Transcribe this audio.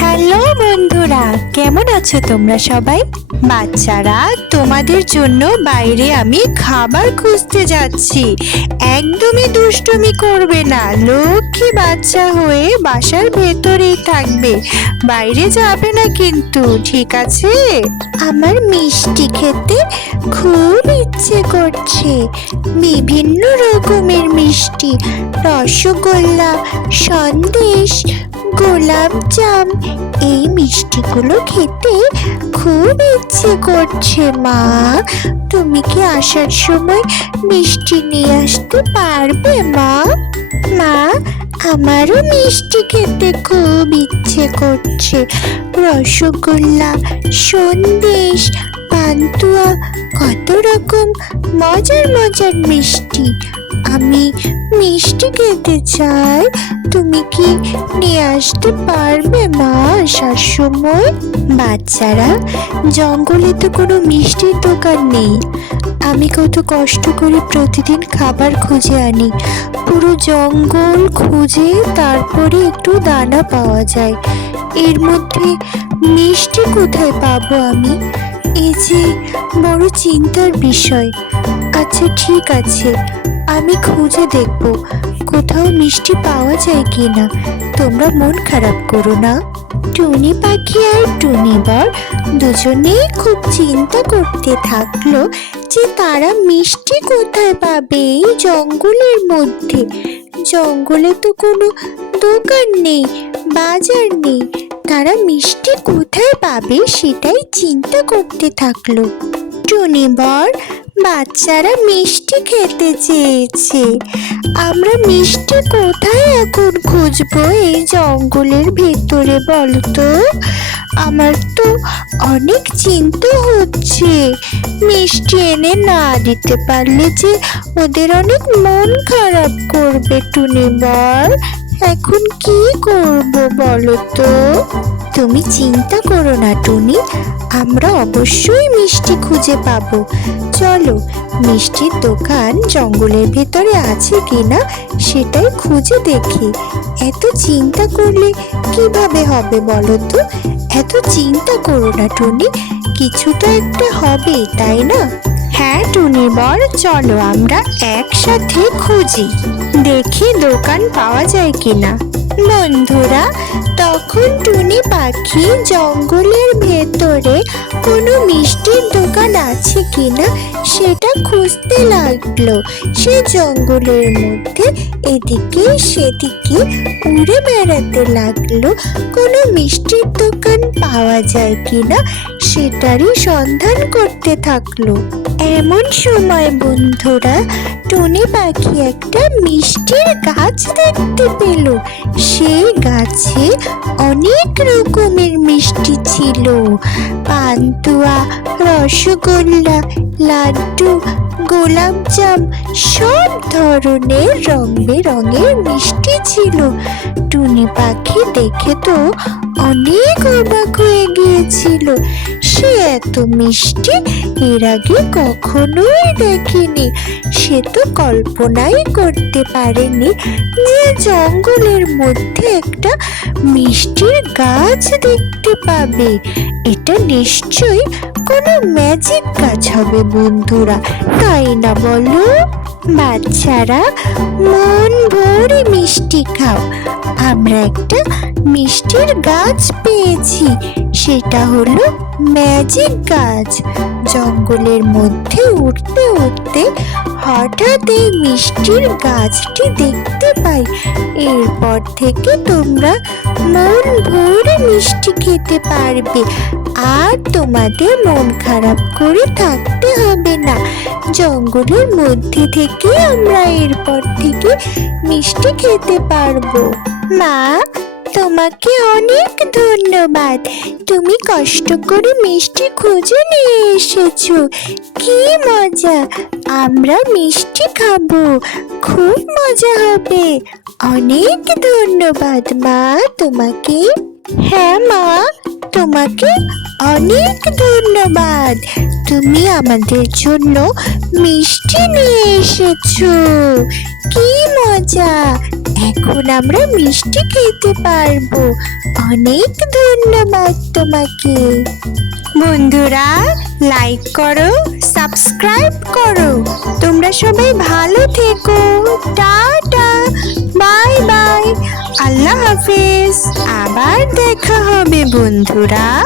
Hello বন্ধুরা, কেমন আছো তোমরা সবাই? বাচ্চারা, তোমাদের জন্য বাইরে আমি খাবার খুঁজতে যাচ্ছি। একদমই দুষ্টুমি করবে না, লক্ষ্মী বাচ্চা হয়ে বাসার ভেতরেই থাকবে, বাইরে যাবে না কিন্তু, ঠিক আছে? আমার মিষ্টি খেতে খুব ইচ্ছে করছে। বিভিন্ন রকমের মিষ্টি, রসগোল্লা, সন্দেশ, গোলাপ জাম, এই মিষ্টিগুলো খেতে খুব ইচ্ছে করছে। মা, তুমি কি আসার সময় মিষ্টি নিয়ে আসতে পারবে? মা, মা, আমারও মিষ্টি খেতে খুব ইচ্ছে করছে। রসগোল্লা, সন্দেশ, পান্তুয়া, কত রকম মজার মজার মিষ্টি। আমি মিষ্টি খেতে চাই। তুমি কি নিয়ে আসতে পারবে মা আসার সময়? বাচ্চারা, জঙ্গলে তো কোনো মিষ্টির দোকান নেই। আমি কত কষ্ট করে প্রতিদিন খাবার খুঁজে আনি, পুরো জঙ্গল খুঁজে তারপরে একটু দানা পাওয়া যায়। এর মধ্যে মিষ্টি কোথায় পাবো আমি? এই যে বড় চিন্তার বিষয়। আচ্ছা ঠিক আছে, আমি খুঁজে দেখব কোথাও মিষ্টি পাওয়া যায় কিনা। তোমরা মন খারাপ করো না। টুনি পাখি আর টুনি বর দুজনেই খুব চিন্তা করতে থাকলো যে তারা মিষ্টি কোথায় পাবে এই জঙ্গলের মধ্যে। জঙ্গলে তো কোনো দোকান নেই, বাজার নেই, তারা মিষ্টি কোথায় পাবে সেটাই চিন্তা করতে থাকলো। টুনি বর, বাচ্চারা মিষ্টি খেতে চেয়েছে, আমরা মিষ্টি কোথায় এখন খুঁজবো এই জঙ্গলের ভেতরে বলতো? আমার তো অনেক চিন্তা হচ্ছে, মিষ্টি এনে না দিতে পারলে যে ওদের অনেক মন খারাপ করবে। টুনি বর, এখন কি করব বলো তো? তুমি চিন্তা করো না টুনি, আমরা অবশ্যই মিষ্টি খুঁজে পাবো। চলো, মিষ্টির দোকান জঙ্গলের ভেতরে আছে কিনা সেটাই খুঁজে দেখি। এত চিন্তা করলে কিভাবে হবে বলো তো? এত চিন্তা করো না টুনি, কিছু তো একটা হবে, তাই না? হ্যাঁ টুনি বর, চলো আমরা একসাথে খুঁজি, দেখি দোকান পাওয়া যায় কিনা। বন্ধুরা, তখন টুনি পাখি জঙ্গলের ভেতরে কোনো মিষ্টির দোকান আছে কিনা সেটা খুঁজতে লাগলো। সে জঙ্গলের মধ্যে এদিকে সেদিকে উড়ে বেড়াতে লাগলো, কোনো মিষ্টির দোকান পাওয়া যায় কিনা সেটারই সন্ধান করতে থাকলো। এমন সময় বন্ধুরা, টুনি পাখি একটা মিষ্টির গাছ দেখতে পেল। সেই গাছে অনেক রকমের মিষ্টি ছিল, পান্তুয়া, রসগোল্লা, লাড্ডু, গোলাপ জাম, সব ধরনের রং বেরঙের মিষ্টি ছিল। টুনি পাখি দেখে তো অনেক অবাক হয়ে গিয়েছিল। সে এত মিষ্টি এর আগে কখনোই দেখেনি। সে তো কল্পনাই করতে পারেনি যে জঙ্গলের মধ্যে একটা মিষ্টির গাছ দেখতে পাবে। এটা নিশ্চয়ই কোনো ম্যাজিক গাছ হবে বন্ধুরা, তাই না বলো? বাচ্চারা, মন ভরে মিষ্টি খাও। আমরা একটা মিষ্টির গাছ পেয়েছি, সেটা হলো ম্যাজিক গাছ। জঙ্গলের মধ্যে উঠতে উঠতে হঠাৎ এই মিষ্টির গাছটি দেখতে পাই। এরপর থেকে তোমরা মন ভরে মিষ্টি খেতে পারবে, আর তোমাদের মন খারাপ করে থাকতে হবে না। জঙ্গলের মধ্যে থেকে আমরা এরপর থেকে মিষ্টি খেতে পারবো। মা, তোমাকে অনেক ধন্যবাদ, তুমি কষ্ট করে মিষ্টি খুঁজে নিয়ে এসেছো। কি মজা, আমরা মিষ্টি খাবো, খুব মজা হবে। অনেক ধন্যবাদ মা তোমাকে। হ্যাঁ মা, তোমাকে অনেক ধন্যবাদ। তুমি আমাদের জন্য মিষ্টি নিয়ে এসেছো। কি মজা! এখন আমরা মিষ্টি খেতে পারবো। অনেক ধন্যবাদ তোমাকে। বন্ধুরা, লাইক করো, সাবস্ক্রাইব করো। তোমরা সবাই ভালো থেকো। টাটা, বাই বাই, আল্লাহ হাফেজ। আবার দেখা হবে বন্ধুরা।